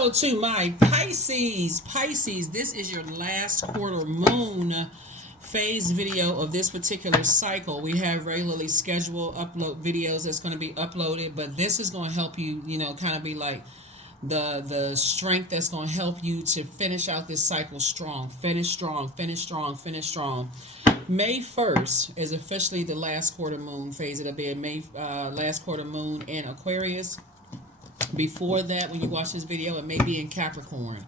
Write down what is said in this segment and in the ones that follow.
Hello to my Pisces. Pisces, this is your last quarter moon phase video of this particular cycle. We have regularly scheduled upload videos that's going to be uploaded, but this is going to help you, kind of be like the strength that's going to help you to finish out this cycle strong. Finish strong, finish strong, finish strong. May 1st is officially the last quarter moon phase. It'll be a May last quarter moon in Aquarius. Before that, when you watch this video, it may be in Capricorn.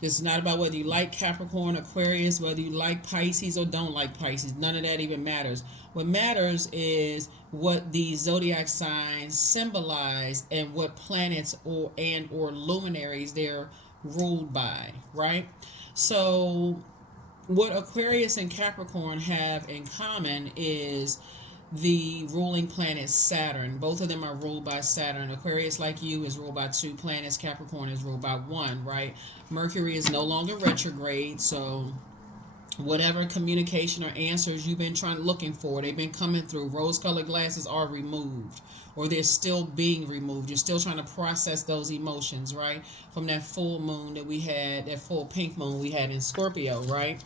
This is not about whether you like Capricorn, Aquarius, whether you like Pisces or don't like Pisces. None of that even matters. What matters is what the zodiac signs symbolize and what planets or luminaries they're ruled by, right? So what Aquarius and Capricorn have in common is the ruling planet Saturn. Both of them are ruled by Saturn. Aquarius, like you, is ruled by 2 planets. Capricorn is ruled by 1, right? Mercury is no longer retrograde, so whatever communication or answers you've been looking for, they've been coming through. Rose-colored glasses are removed, or they're still being removed. You're still trying to process those emotions, right? From that full moon that we had, that full pink moon we had in Scorpio, right?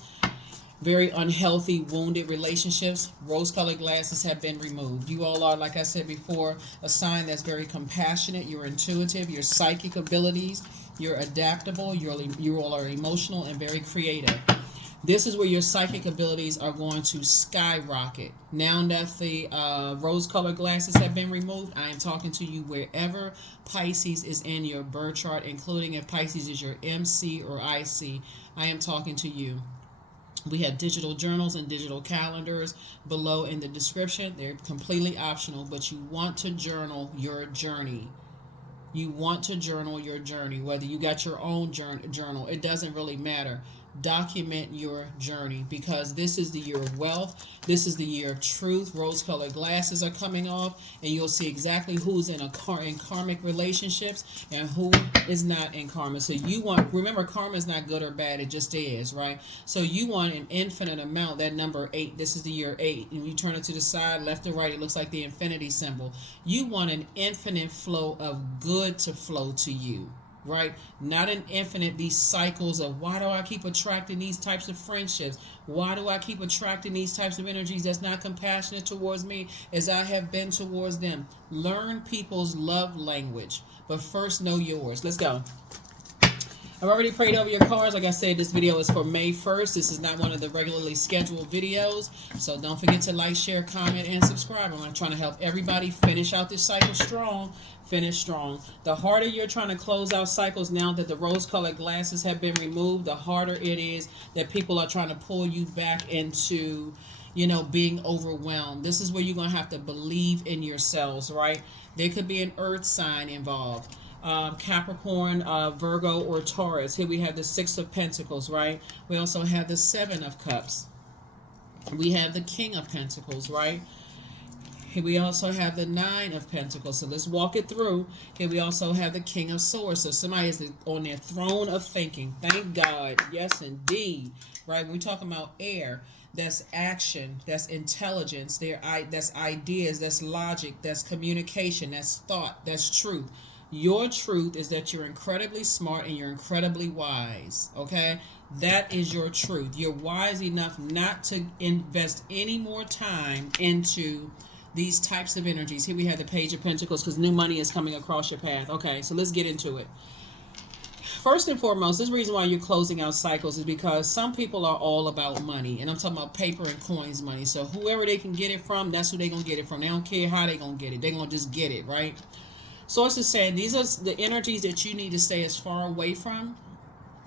Very unhealthy, wounded relationships. Rose-colored glasses have been removed. You all are, like I said before, a sign that's very compassionate. You're intuitive. Your psychic abilities. You're adaptable. You all are emotional and very creative. This is where your psychic abilities are going to skyrocket. Now that the rose-colored glasses have been removed, I am talking to you wherever Pisces is in your birth chart, including if Pisces is your MC or IC. I am talking to you. We have digital journals and digital calendars below in the description. They're completely optional, but you want to journal your journey. You want to journal your journey. Whether you got your own journal, it doesn't really matter. Document your journey, because this is the year of wealth. This is the year of truth. Rose-colored glasses are coming off, and you'll see exactly who's in karmic relationships and who is not in karma. So you remember, karma is not good or bad. It just is, right? So you want an infinite amount. That number 8, this is the year 8. And when you turn it to the side, left to right, it looks like the infinity symbol. You want an infinite flow of good to flow to you. Right? Not an infinite, these cycles of why do I keep attracting these types of friendships? Why do I keep attracting these types of energies that's not compassionate towards me as I have been towards them? Learn people's love language, but first know yours. Let's go. I've already prayed over your cards. Like I said, this video is for May 1st. This is not one of the regularly scheduled videos. So don't forget to like, share, comment, and subscribe. I'm trying to help everybody finish out this cycle strong. Finish strong. The harder you're trying to close out cycles now that the rose-colored glasses have been removed, the harder it is that people are trying to pull you back into, being overwhelmed. This is where you're going to have to believe in yourselves, right? There could be an earth sign involved. Capricorn, Virgo, or Taurus. Here we have the 6 of Pentacles, right? We also have the 7 of Cups. We have the King of Pentacles, right? Here we also have the 9 of Pentacles. So let's walk it through. Here we also have the King of Swords. So somebody is on their throne of thinking. Thank God. Yes, indeed. Right? When we're talking about air, that's action, that's intelligence, that's ideas, that's logic, that's communication, that's thought, that's truth. Your truth is that you're incredibly smart and you're incredibly wise, okay? That is your truth. You're wise enough not to invest any more time into these types of energies. Here we have the Page of Pentacles, because new money is coming across your path. Okay, so let's get into it. First and foremost, this reason why you're closing out cycles is because some people are all about money. And I'm talking about paper and coins money. So whoever they can get it from, that's who they're going to get it from. They don't care how they're going to get it. They're going to just get it, right? Source is saying these are the energies that you need to stay as far away from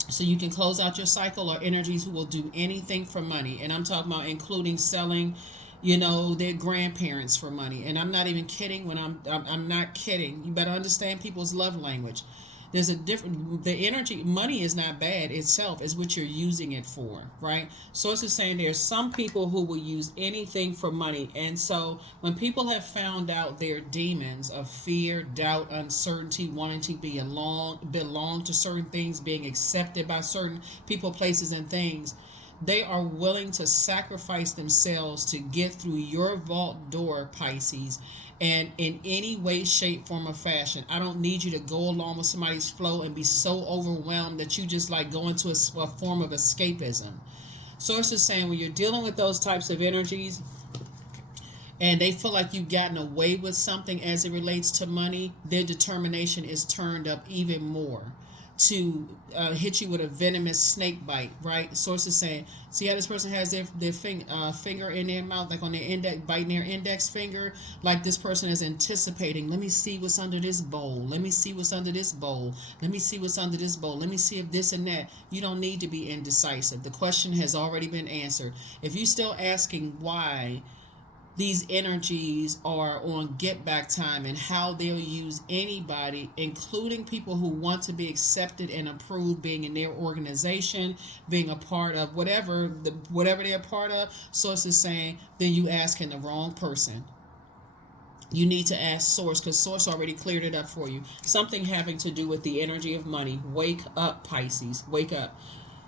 so you can close out your cycle, or energies who will do anything for money. And I'm talking about including selling, their grandparents for money. And I'm not even kidding when I'm not kidding. You better understand people's love language. There's the energy, money is not bad itself, it's what you're using it for, right? Source is saying there's some people who will use anything for money. And so when people have found out their demons of fear, doubt, uncertainty, wanting to belong to certain things, being accepted by certain people, places, and things, They are willing to sacrifice themselves to get through your vault door, Pisces, and in any way, shape, form, or fashion. I don't need you to go along with somebody's flow and be so overwhelmed that you just like go into a form of escapism. Source is saying when you're dealing with those types of energies and they feel like you've gotten away with something as it relates to money, their determination is turned up even more to hit you with a venomous snake bite, right? Source is saying, see how this person has their finger in their mouth, like on their index, biting their index finger, like this person is anticipating, let me see what's under this bowl. Let me see what's under this bowl. Let me see what's under this bowl. Let me see if this and that. You don't need to be indecisive. The question has already been answered. If you're still asking why these energies are on get back time and how they'll use anybody, including people who want to be accepted and approved, being in their organization, being a part of whatever they're a part of. Source is saying, then you asking the wrong person. You need to ask Source, because Source already cleared it up for you. Something having to do with the energy of money. Wake up, Pisces. Wake up.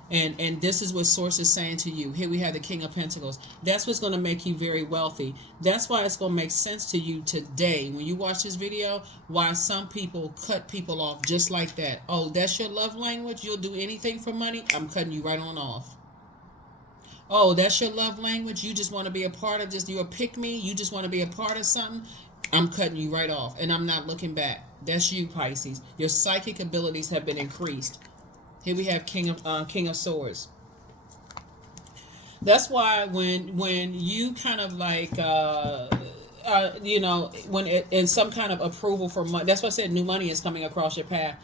And this is what Source is saying to you. Here we have the King of Pentacles. That's what's going to make you very wealthy. That's why it's going to make sense to you today when you watch this video, why some people cut people off just like that. Oh, that's your love language? You'll do anything for money? I'm cutting you right on off. Oh, that's your love language? You just want to be a part of just, you're a pick me? You just want to be a part of something? I'm cutting you right off, and I'm not looking back. That's you, Pisces. Your psychic abilities have been increased. Here we have King of Swords. That's why when you kind of like when in some kind of approval for money, that's why I said new money is coming across your path.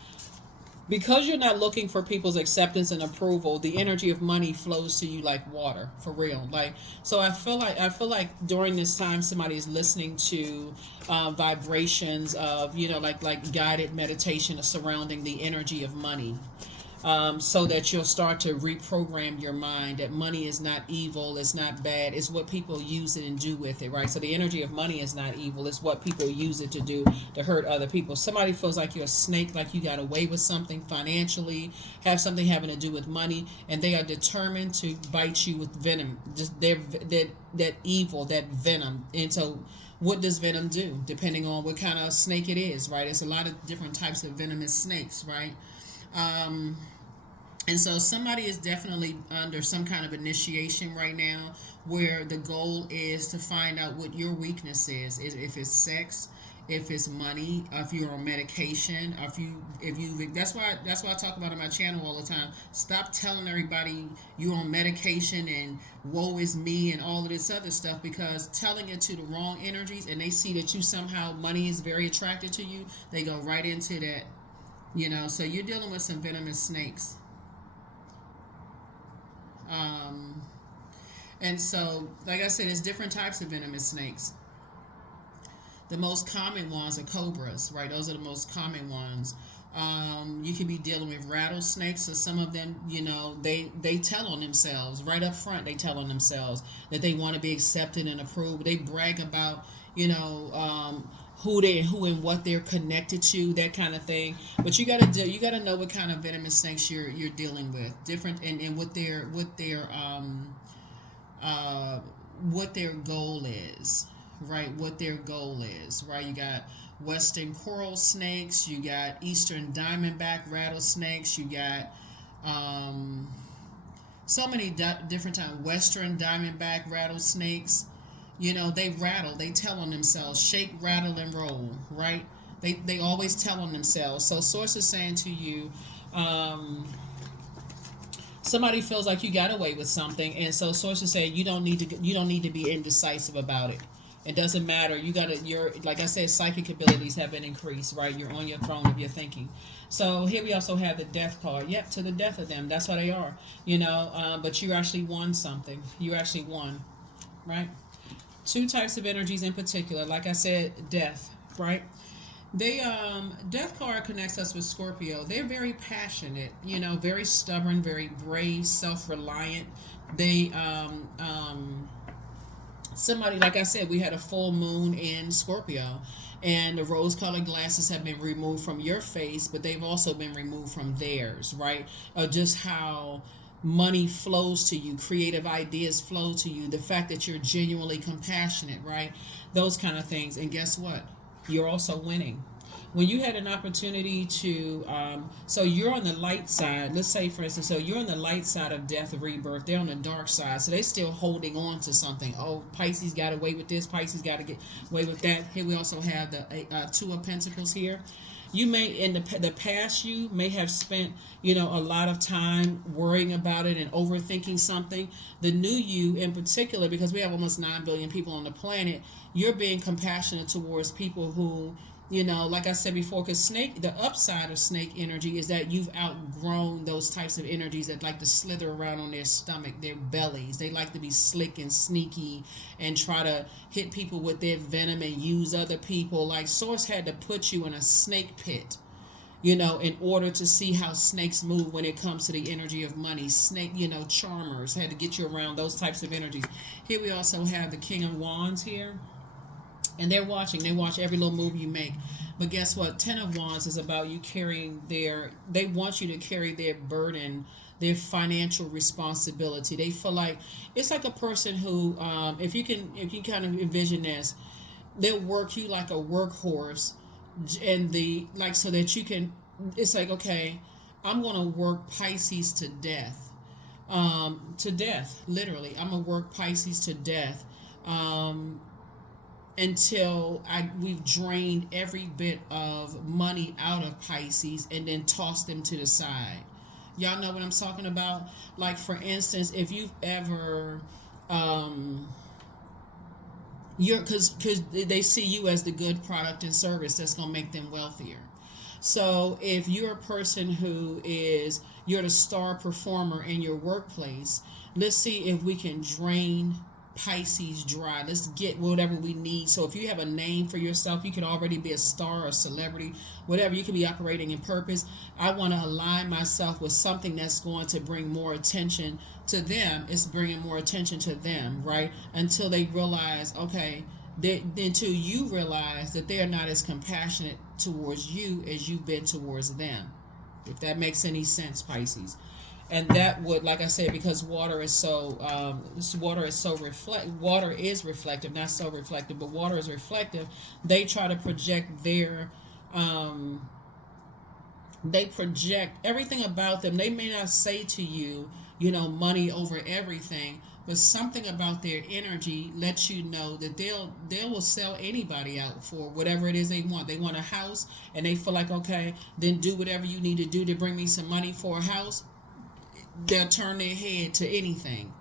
Because you're not looking for people's acceptance and approval, the energy of money flows to you like water, for real. Like, so I feel like during this time somebody is listening to vibrations of like guided meditation surrounding the energy of money. So that you'll start to reprogram your mind that money is not evil, it's not bad, it's what people use it and do with it, right? So the energy of money is not evil, it's what people use it to do to hurt other people. Somebody feels like you're a snake, like you got away with something financially, have something having to do with money, and they are determined to bite you with venom, just that evil, that venom. And so what does venom do? Depending on what kind of snake it is, right? It's a lot of different types of venomous snakes, right? And so somebody is definitely under some kind of initiation right now where the goal is to find out what your weakness is. If it's sex, if it's money, if you're on medication, if you that's why I talk about on my channel all the time. Stop telling everybody you're on medication and woe is me and all of this other stuff, because telling it to the wrong energies and they see that you somehow money is very attracted to you, they go right into that. So you're dealing with some venomous snakes. And so, like I said, there's different types of venomous snakes. The most common ones are cobras, right? Those are the most common ones. You can be dealing with rattlesnakes, so some of them, they tell on themselves right up front. They tell on themselves that they want to be accepted and approved. They brag about, who and what they're connected to, that kind of thing. But you gotta know what kind of venomous snakes you're dealing with, different, and what their goal is, right? What their goal is, right? You got western coral snakes, you got eastern diamondback rattlesnakes, you got so many different types. Western diamondback rattlesnakes. They rattle, they tell on themselves, shake, rattle, and roll, right? They always tell on themselves. So Source is saying to you, somebody feels like you got away with something, and so Source is saying you don't need to be indecisive about it. It doesn't matter. Your like I said, psychic abilities have been increased, right? You're on your throne of your thinking. So here we also have the death card. Yep, to the death of them. That's what they are. But you actually won something. You actually won, right? Two types of energies in particular. Like I said, death, right? Death card connects us with Scorpio. They're very passionate, very stubborn, very brave, self-reliant. They somebody, like I said, we had a full moon in Scorpio, and the rose-colored glasses have been removed from your face, but they've also been removed from theirs, right? Just how money flows to you, creative ideas flow to you, the fact that you're genuinely compassionate, right? Those kind of things. And guess what? You're also winning. When you had an opportunity to, so you're on the light side, let's say for instance, so you're on the light side of death, rebirth, they're on the dark side, so they're still holding on to something. Oh, Pisces got away with this, Pisces got to get away with that. Here we also have the Two of Pentacles here. You may, in the past, you may have spent, a lot of time worrying about it and overthinking something. The new you in particular, because we have almost 9 billion people on the planet, you're being compassionate towards people who, like I said before, because the upside of snake energy is that you've outgrown those types of energies that like to slither around on their stomach, their bellies. They like to be slick and sneaky and try to hit people with their venom and use other people. Like Source had to put you in a snake pit, in order to see how snakes move when it comes to the energy of money. Snake, charmers had to get you around those types of energies. Here we also have the King of Wands here. And they're watching. They watch every little move you make. But guess what? 10 of Wands is about you carrying they want you to carry their burden, their financial responsibility. They feel like, it's like a person who, if you kind of envision this, they'll work you like a workhorse, and so that you can, it's like, okay, I'm going to work Pisces to death. Literally. I'm going to work Pisces to death. Until we've drained every bit of money out of Pisces and then tossed them to the side. Y'all know what I'm talking about? Like, for instance, if you've ever, because they see you as the good product and service that's going to make them wealthier. So if you're a person you're the star performer in your workplace, let's see if we can drain Pisces dry. Let's get whatever we need. So if you have a name for yourself, you could already be a star or celebrity, whatever. You could be operating in purpose. I want to align myself with something that's going to bring more attention to them. It's bringing more attention to them, right? Until they realize, okay, until you realize that they're not as compassionate towards you as you've been towards them. If that makes any sense, Pisces. And that would, like I said, because water is reflective, not so reflective, but water is reflective. They try to project they project everything about them. They may not say to you, money over everything, but something about their energy lets you know that they will sell anybody out for whatever it is they want. They want a house, and they feel like, okay, then do whatever you need to do to bring me some money for a house. They'll turn their head to anything,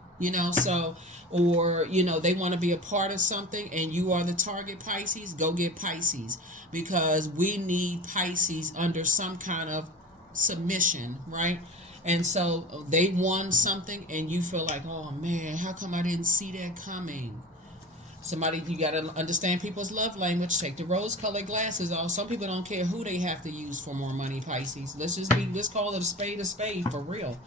so, or, they want to be a part of something and you are the target, Pisces, go get Pisces, because we need Pisces under some kind of submission, right? And so they won something and you feel like, oh man, how come I didn't see that coming? You got to understand people's love language. Take the rose-colored glasses off. Some people don't care who they have to use for more money, Pisces. Let's call it a spade for real.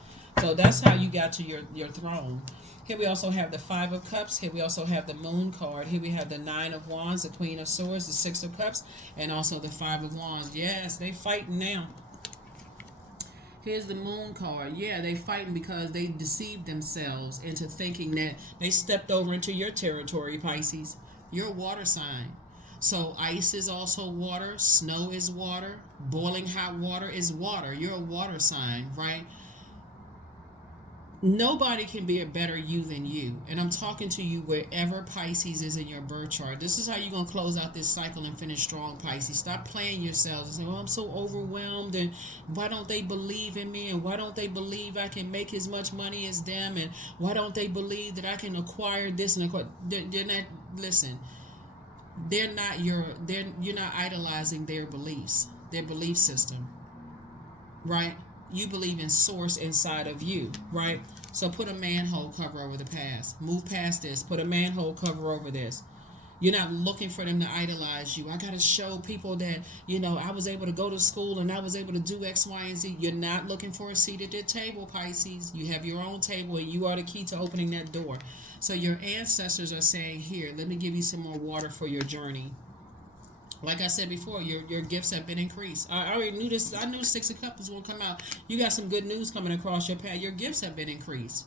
So that's how you got to your throne. Here we also have the Five of Cups. Here we also have the Moon card. Here we have the Nine of Wands, the Queen of Swords, the Six of Cups, and also the Five of Wands. Yes, they fighting now. Here's the Moon card. Yeah, they fighting because they deceived themselves into thinking that they stepped over into your territory, Pisces. You're a water sign. So ice is also water. Snow is water. Boiling hot water is water. You're a water sign, right? Nobody can be a better you than you. And I'm talking to you wherever Pisces is in your birth chart. This is how you're going to close out this cycle and finish strong, Pisces. Stop playing yourselves and say, well, I'm so overwhelmed, and why don't they believe in me, and why don't they believe I can make as much money as them, and why don't they believe that I can acquire this and acquire. They're not, listen, you're not idolizing their beliefs, their belief system, right? You believe in source inside of you, right? So put a manhole cover over the past. Move past this. Put a manhole cover over this. You're not looking for them to idolize you. I got to show people that, I was able to go to school and I was able to do X, Y, and Z. You're not looking for a seat at their table, Pisces. You have your own table and you are the key to opening that door. So your ancestors are saying, here, let me give you some more water for your journey. Like I said before, your gifts have been increased. I already knew this. I knew Six of Cups was going to come out. You got some good news coming across your path. Your gifts have been increased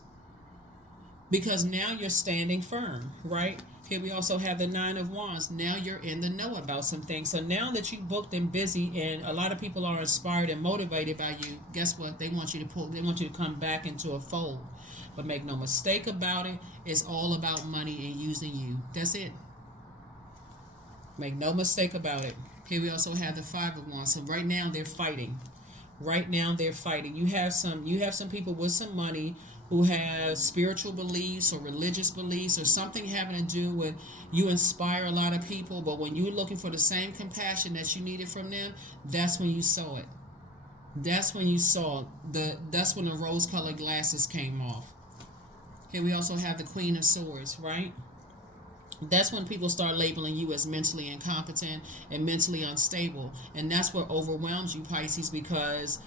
because now you're standing firm, right? Here we also have the Nine of Wands. Now you're in the know about some things. So now that you booked and busy, and a lot of people are inspired and motivated by you, guess what? They want you to pull. They want you to come back into a fold. But make no mistake about it, it's all about money and using you. That's it. Make no mistake about it. Here we also have the Five of Wands. So right now they're fighting. Right now they're fighting. You have some people with some money who have spiritual beliefs or religious beliefs or something having to do with you inspire a lot of people, but when you're looking for the same compassion that you needed from them, that's when you saw it. That's when you saw that's when the rose colored glasses came off. Here we also have the Queen of Swords, right? That's when people start labeling you as mentally incompetent and mentally unstable. And that's what overwhelms you, Pisces, because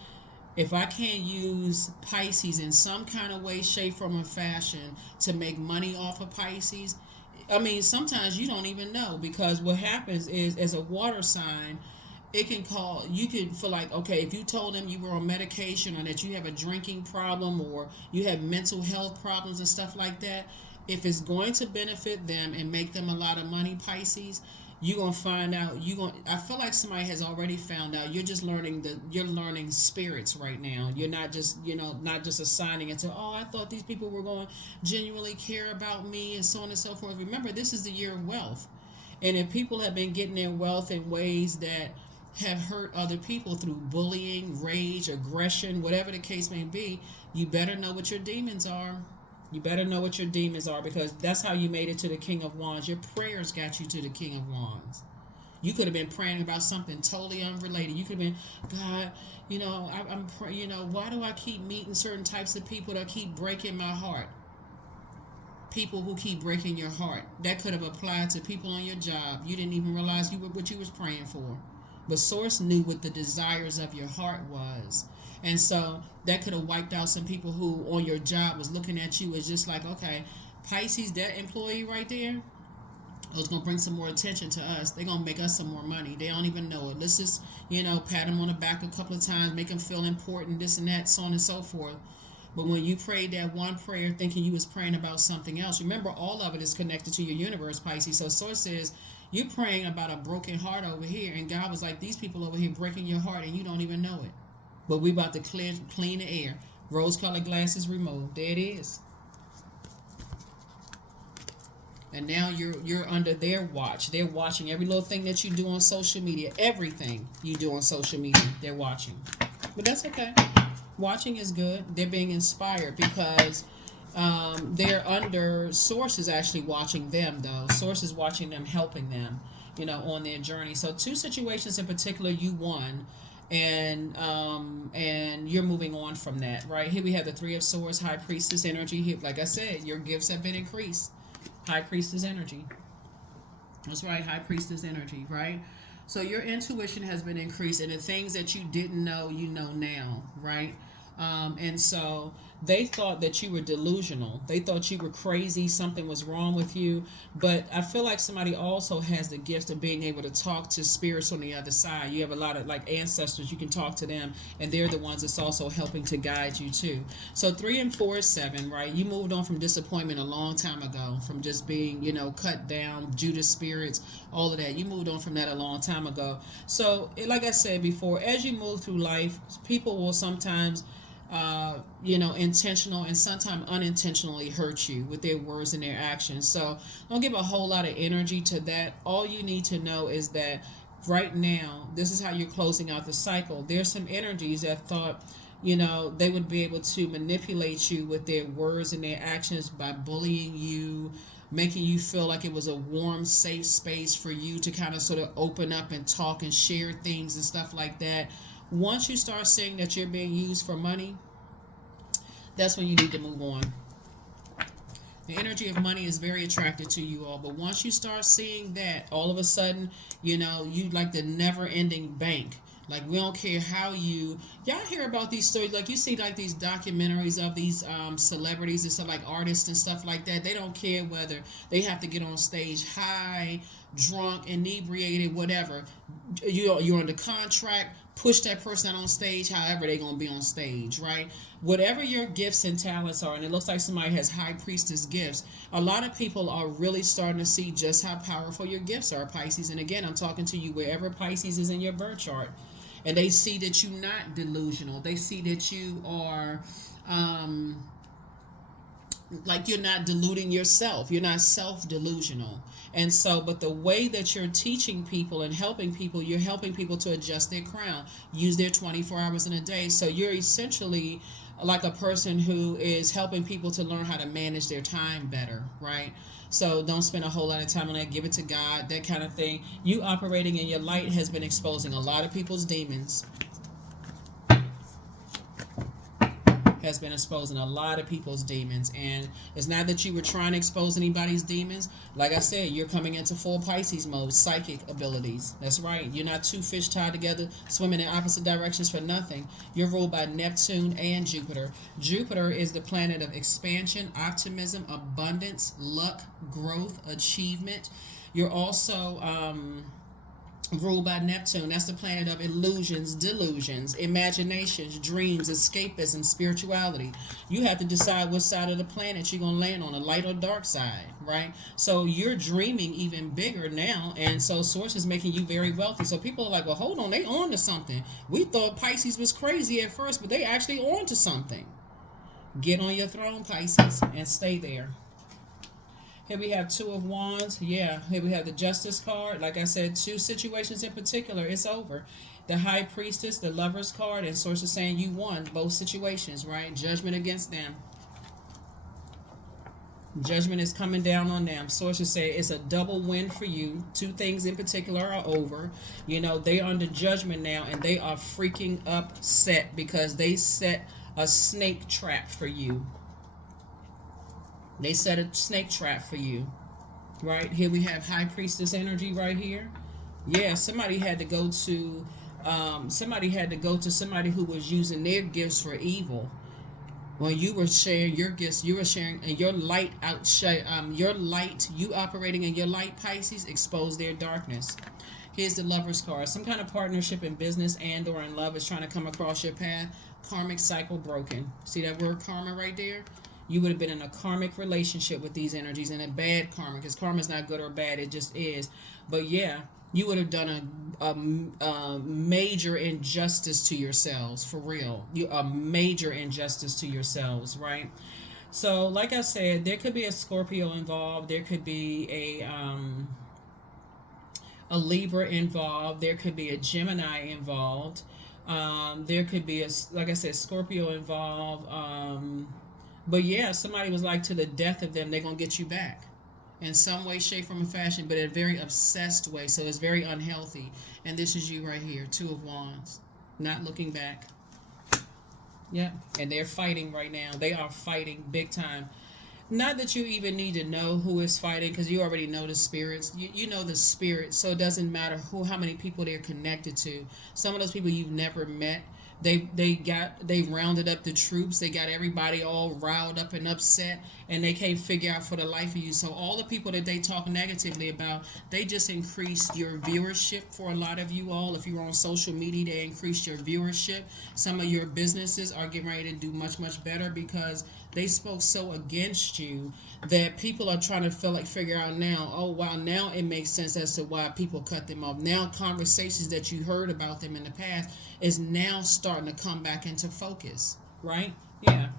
if I can't use Pisces in some kind of way, shape, form, or fashion to make money off of Pisces, I mean, sometimes you don't even know, because what happens is, as a water sign, it can call, you could feel like, okay, if you told them you were on medication or that you have a drinking problem or you have mental health problems and stuff like that, if it's going to benefit them and make them a lot of money, Pisces, you're gonna find out. I feel like somebody has already found out. You're learning spirits right now. You're not just not just assigning it to, oh, I thought these people were going to genuinely care about me and so on and so forth. Remember, this is the year of wealth, and if people have been getting their wealth in ways that have hurt other people through bullying, rage, aggression, whatever the case may be, you better know what your demons are. You better know what your demons are, because that's how you made it to the King of Wands. Your prayers got you to the King of Wands. You could have been praying about something totally unrelated. You could have been, God, I'm praying, why do I keep meeting certain types of people that keep breaking my heart? People who keep breaking your heart. That could have applied to people on your job. You didn't even realize what you was praying for. But Source knew what the desires of your heart was. And so that could have wiped out some people who on your job was looking at you as just like, okay, Pisces, that employee right there, was going to bring some more attention to us. They're going to make us some more money. They don't even know it. Let's just, pat them on the back a couple of times, make them feel important, this and that, so on and so forth. But when you prayed that one prayer thinking you was praying about something else, remember, all of it is connected to your universe, Pisces. So Source says, you're praying about a broken heart over here, and God was like, these people over here breaking your heart, and you don't even know it. But we about to clean the air. Rose-colored glasses removed. There it is. And now you're under their watch. They're watching every little thing that you do on social media. Everything you do on social media, they're watching. But that's okay. Watching is good. They're being inspired because they're under, Source is actually watching them, though. Source is watching them, helping them, on their journey. So 2 situations in particular you won, and you're moving on from that, right? Here we have the Three of Swords, High Priestess energy. Here, like I said, your gifts have been increased. High Priestess energy. That's right, High Priestess energy, right? So your intuition has been increased, and the things that you didn't know, you know now, right? And so they thought that you were delusional. They thought you were crazy. Something was wrong with you. But I feel like somebody also has the gift of being able to talk to spirits on the other side. You have a lot of like ancestors. You can talk to them, and they're the ones that's also helping to guide you too. So 3 and 4 is 7, right? You moved on from disappointment a long time ago, from just being, cut down, Judas spirits, all of that. You moved on from that a long time ago. So like I said before, as you move through life, people will sometimes intentional and sometimes unintentionally hurt you with their words and their actions. So don't give a whole lot of energy to that. All you need to know is that right now, this is how you're closing out the cycle. There's some energies that thought, they would be able to manipulate you with their words and their actions by bullying you, making you feel like it was a warm, safe space for you to kind of sort of open up and talk and share things and stuff like that. Once you start seeing that you're being used for money, that's when you need to move on. The energy of money is very attractive to you all, but once you start seeing that, all of a sudden, you like the never-ending bank. Like, we don't care how y'all hear about these stories. Like, you see like these documentaries of these celebrities and stuff, like artists and stuff like that. They don't care whether they have to get on stage high, drunk, inebriated, whatever. You're under contract. Push that person out on stage, however they're going to be on stage, right? Whatever your gifts and talents are, and it looks like somebody has high priestess gifts, a lot of people are really starting to see just how powerful your gifts are, Pisces. And again, I'm talking to you wherever Pisces is in your birth chart. And they see that you're not delusional. They see that you are like, you're not deluding yourself. You're not self-delusional. And so, but the way that you're teaching people and helping people, you're helping people to adjust their crown, use their 24 hours in a day. So you're essentially like a person who is helping people to learn how to manage their time better, right? So don't spend a whole lot of time on that. Give it to God, that kind of thing. You operating in your light has been exposing a lot of people's demons. Has been exposing a lot of people's demons. And it's not that you were trying to expose anybody's demons. Like I said, you're coming into full Pisces mode, psychic abilities. That's right. You're not two fish tied together, swimming in opposite directions for nothing. You're ruled by Neptune and Jupiter. Jupiter is the planet of expansion, optimism, abundance, luck, growth, achievement. You're also ruled by Neptune. That's the planet of illusions, delusions, imaginations, dreams, escapism, spirituality. You have to decide what side of the planet you're going to land on, the light or dark side, right? So you're dreaming even bigger now, and so Source is making you very wealthy. So people are like, well, hold on, they on to something. We thought Pisces was crazy at first, but they actually on to something. Get on your throne, Pisces, and stay there. Here we have Two of Wands. Yeah, here we have the Justice card. Like I said, two situations in particular, it's over. The High Priestess, the Lover's card, and Source is saying you won both situations, right? Judgment against them. Judgment is coming down on them. Sources say it's a double win for you. Two things in particular are over. You know, they are under judgment now, and they are freaking upset because they set a snake trap for you. They set a snake trap for you. Right? Here we have High Priestess energy right here. Yeah, somebody had to go to somebody who was using their gifts for evil. When you were sharing your gifts, you were sharing, and your light you operating in your light, Pisces, expose their darkness. Here's the Lover's card. Some kind of partnership in business and or in love is trying to come across your path. Karmic cycle broken. See that word karma right there? You would have been in a karmic relationship with these energies, and a bad karma, because karma is not good or bad, it just is. But yeah, you would have done a major injustice to yourselves, for real. A major injustice to yourselves, right? So, like I said, there could be a Scorpio involved. There could be a Libra involved. There could be a Gemini involved. There could be like I said, Scorpio involved. But yeah, somebody was like, to the death of them, they're going to get you back in some way, shape, form, or fashion, but in a very obsessed way. So it's very unhealthy. And this is you right here, Two of Wands, not looking back. Yep. And they're fighting right now. They are fighting big time. Not that you even need to know who is fighting, because you already know the spirits. You know the spirits, so it doesn't matter how many people they're connected to. Some of those people you've never met. They rounded up the troops. They got everybody all riled up and upset, and they can't figure out for the life of you. So all the people that they talk negatively about, they just increased your viewership for a lot of you all. If you were on social media, they increased your viewership. Some of your businesses are getting ready to do much, much better because they spoke so against you that people are trying to figure out now, oh wow, now it makes sense as to why people cut them off. Now conversations that you heard about them in the past is now starting to come back into focus, right? Yeah.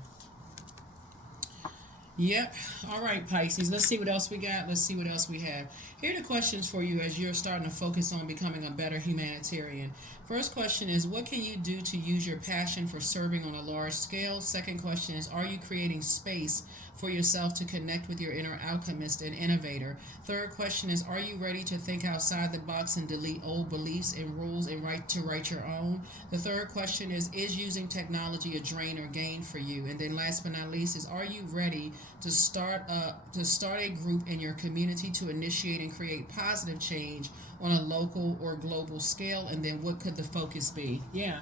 Yep. All right, Pisces. Let's see what else we got. Let's see what else we have. Here are the questions for you as you're starting to focus on becoming a better humanitarian. First question is, what can you do to use your passion for serving on a large scale? Second question is, are you creating space for yourself to connect with your inner alchemist and innovator? Third question is, are you ready to think outside the box and delete old beliefs and rules and write your own? The third question is using technology a drain or gain for you? And then last but not least is, are you ready to start a group in your community to initiate and create positive change on a local or global scale. And then what could the focus be? Yeah.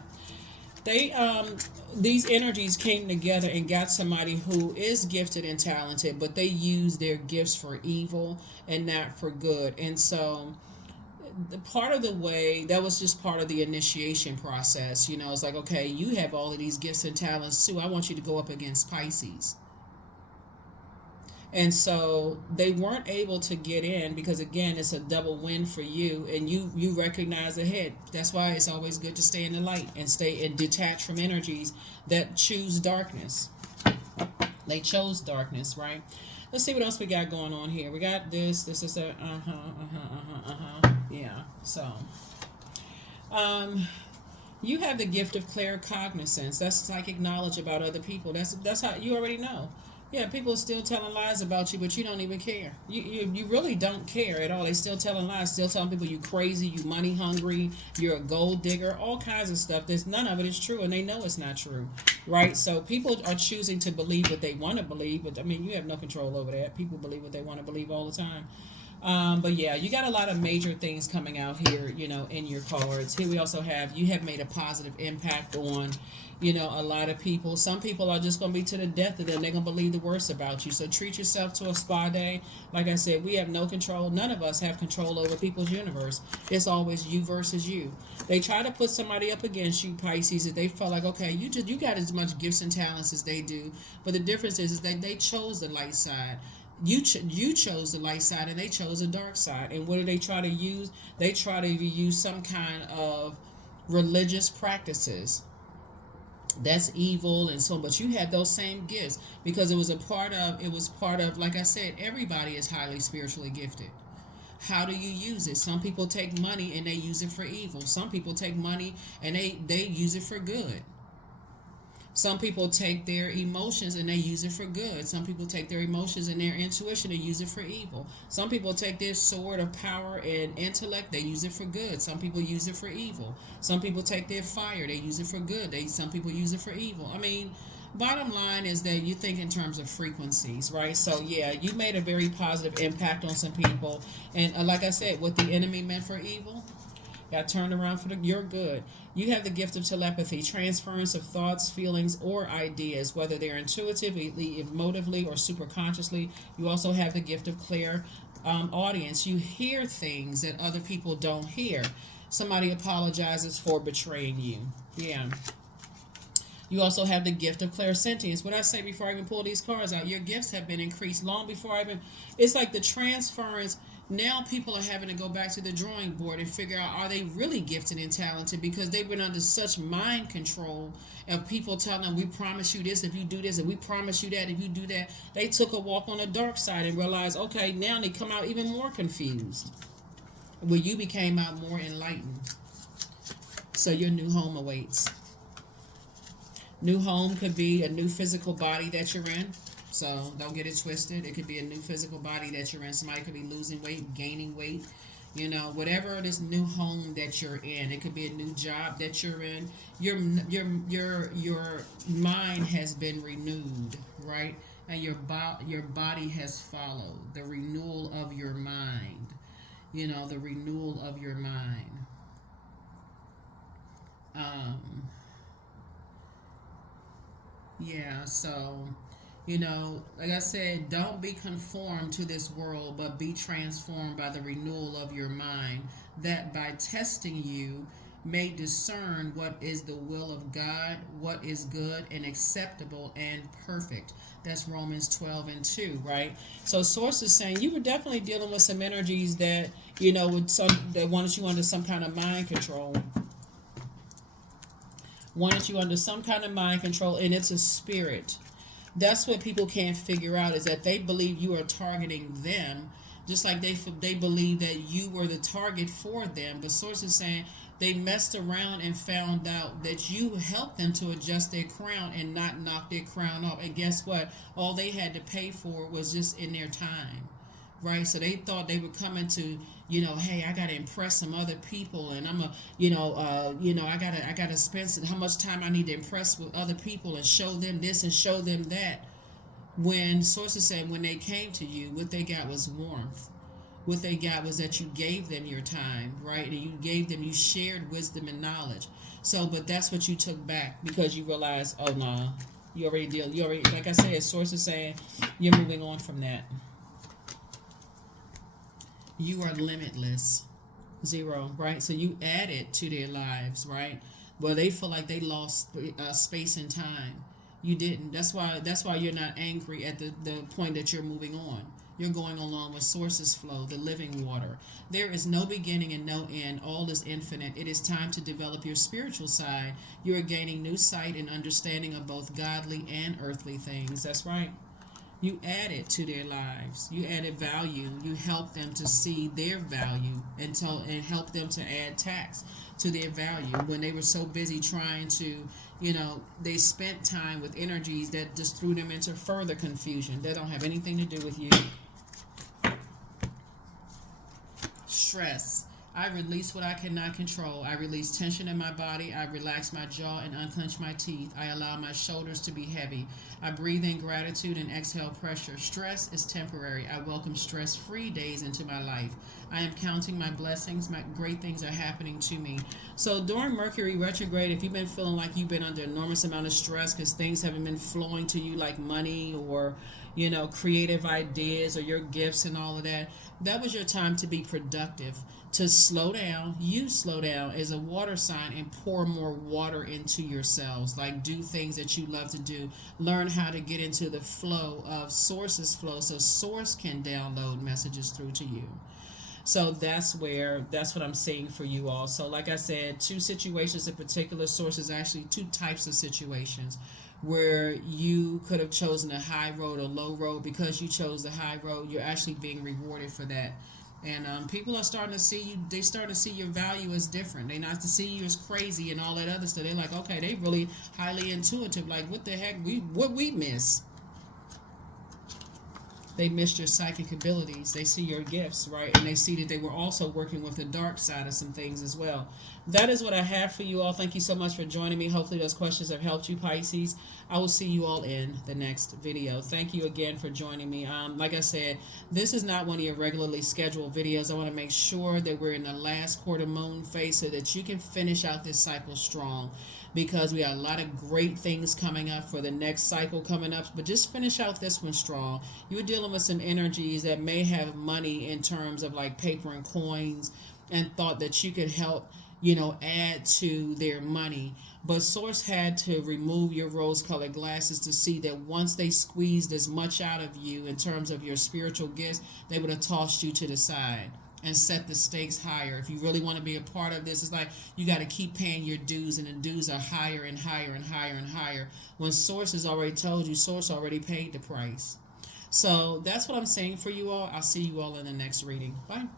They these energies came together and got somebody who is gifted and talented, but they use their gifts for evil and not for good. And so the part of the way that was just part of the initiation process, it's like, okay, you have all of these gifts and talents too. I want you to go up against Pisces. And so they weren't able to get in because, again, it's a double win for you, and you recognize ahead. That's why it's always good to stay in the light and stay and detach from energies that choose darkness. They chose darkness, right? Let's see what else we got going on here. We got this. This is a yeah. So, you have the gift of claircognizance. That's psychic knowledge about other people. That's how you already know. Yeah, people are still telling lies about you, but you don't even care. You really don't care at all. They still telling lies, still telling people you crazy, you money hungry, you're a gold digger, all kinds of stuff. There's none of it is true, and they know it's not true, right? So people are choosing to believe what they want to believe, but I mean, you have no control over that. People believe what they want to believe all the time. But yeah, you got a lot of major things coming out here, in your cards. Here we also have, you have made a positive impact on, a lot of people. Some people are just going to be to the death of them. They're going to believe the worst about you. So treat yourself to a spa day. Like I said, we have no control. None of us have control over people's universe. It's always you versus you. They try to put somebody up against you, Pisces, if they felt like, okay, you got as much gifts and talents as they do. But the difference is that they chose the light side. You chose the light side, and they chose the dark side. And what do they try to use? They try to use some kind of religious practices. That's evil and so on. But you had those same gifts because it was part of, like I said, everybody is highly spiritually gifted. How do you use it? Some people take money and they use it for evil. Some people take money and they use it for good. Some people take their emotions and they use it for good. Some people take their emotions and their intuition and use it for evil. Some people take their sword of power and intellect, they use it for good. Some people use it for evil. Some people take their fire, they use it for good. Some people use it for evil. I mean, bottom line is that you think in terms of frequencies, right? So yeah, you made a very positive impact on some people. And like I said, what the enemy meant for evil got turned around for your good. You have the gift of telepathy, transference of thoughts, feelings, or ideas, whether they're intuitively, emotively, or superconsciously. You also have the gift of clear audience. You hear things that other people don't hear. Somebody apologizes for betraying you. Yeah. You also have the gift of clairsentience. What I say before I even pull these cards out, your gifts have been increased long before I even... It's like the transference. Now people are having to go back to the drawing board and figure out, are they really gifted and talented? Because they've been under such mind control of people telling them, we promise you this if you do this, and we promise you that if you do that. They took a walk on the dark side and realized, okay, now they come out even more confused. Where you became out more enlightened. So your new home awaits. New home could be a new physical body that you're in. So don't get it twisted. It could be a new physical body that you're in. Somebody could be losing weight, gaining weight, whatever this new home that you're in. It could be a new job that you're in. Your mind has been renewed, right? And your body has followed the renewal of your mind. The renewal of your mind. Yeah, so like I said, don't be conformed to this world, but be transformed by the renewal of your mind, that by testing you may discern what is the will of God, what is good and acceptable and perfect. That's Romans 12:2, right? So Source is saying you were definitely dealing with some energies that, that wanted you under some kind of mind control. Wanted you under some kind of mind control, and it's a spirit. That's what people can't figure out, is that they believe you are targeting them, just like they believe that you were the target for them. But Source is saying they messed around and found out that you helped them to adjust their crown and not knock their crown off. And guess what? All they had to pay for was just in their time, right? So they thought they were coming to, hey, I gotta impress some other people, and I'm I gotta spend how much time I need to impress with other people and show them this and show them that. When sources said when they came to you, what they got was warmth. What they got was that you gave them your time, right? And you gave them, you shared wisdom and knowledge. So, but that's what you took back because you realized, oh no, you already, like I said, sources saying you're moving on from that. You are limitless. Zero, right? So you added to their lives, right? Well, they feel like they lost space and time. You didn't. That's why you're not angry at the point that you're moving on. You're going along with sources flow, the living water. There is no beginning and no end. All is infinite. It is time to develop your spiritual side. You are gaining new sight and understanding of both godly and earthly things. That's right. You added to their lives. You added value. You helped them to see their value and help them to add tax to their value. When they were so busy trying to, they spent time with energies that just threw them into further confusion. That don't have anything to do with you. Stress. I release what I cannot control. I release tension in my body. I relax my jaw and unclench my teeth. I allow my shoulders to be heavy. I breathe in gratitude and exhale pressure. Stress is temporary. I welcome stress-free days into my life. I am counting my blessings. My great things are happening to me. So during Mercury retrograde, if you've been feeling like you've been under enormous amount of stress because things haven't been flowing to you like money or creative ideas or your gifts and all of that, that was your time to be productive, to slow down. You slow down as a water sign and pour more water into yourselves. Like do things that you love to do. Learn how to get into the flow of sources flow so source can download messages through to you. So that's what I'm seeing for you all. So like I said, two situations in particular, sources actually two types of situations where you could have chosen a high road or low road. Because you chose the high road, you're actually being rewarded for that. And people are starting to see you. They start to see your value as different. They not to see you as crazy and all that other stuff. They're like, okay, they really highly intuitive. Like, what the heck? What we miss? They missed your psychic abilities. They see your gifts, right? And they see that they were also working with the dark side of some things as well. That is what I have for you all. Thank you so much for joining me. Hopefully those questions have helped you, Pisces. I will see you all in the next video. Thank you again for joining me. Like I said, this is not one of your regularly scheduled videos. I want to make sure that we're in the last quarter moon phase so that you can finish out this cycle strong, because we got a lot of great things coming up for the next cycle coming up. But just finish out this one strong. You're dealing with some energies that may have money in terms of like paper and coins, and thought that you could help, add to their money. But Source had to remove your rose-colored glasses to see that once they squeezed as much out of you in terms of your spiritual gifts, they would have tossed you to the side and set the stakes higher. If you really want to be a part of this, it's like you got to keep paying your dues, and the dues are higher and higher and higher and higher. When Source has already told you, Source already paid the price. So that's what I'm saying for you all. I'll see you all in the next reading. Bye.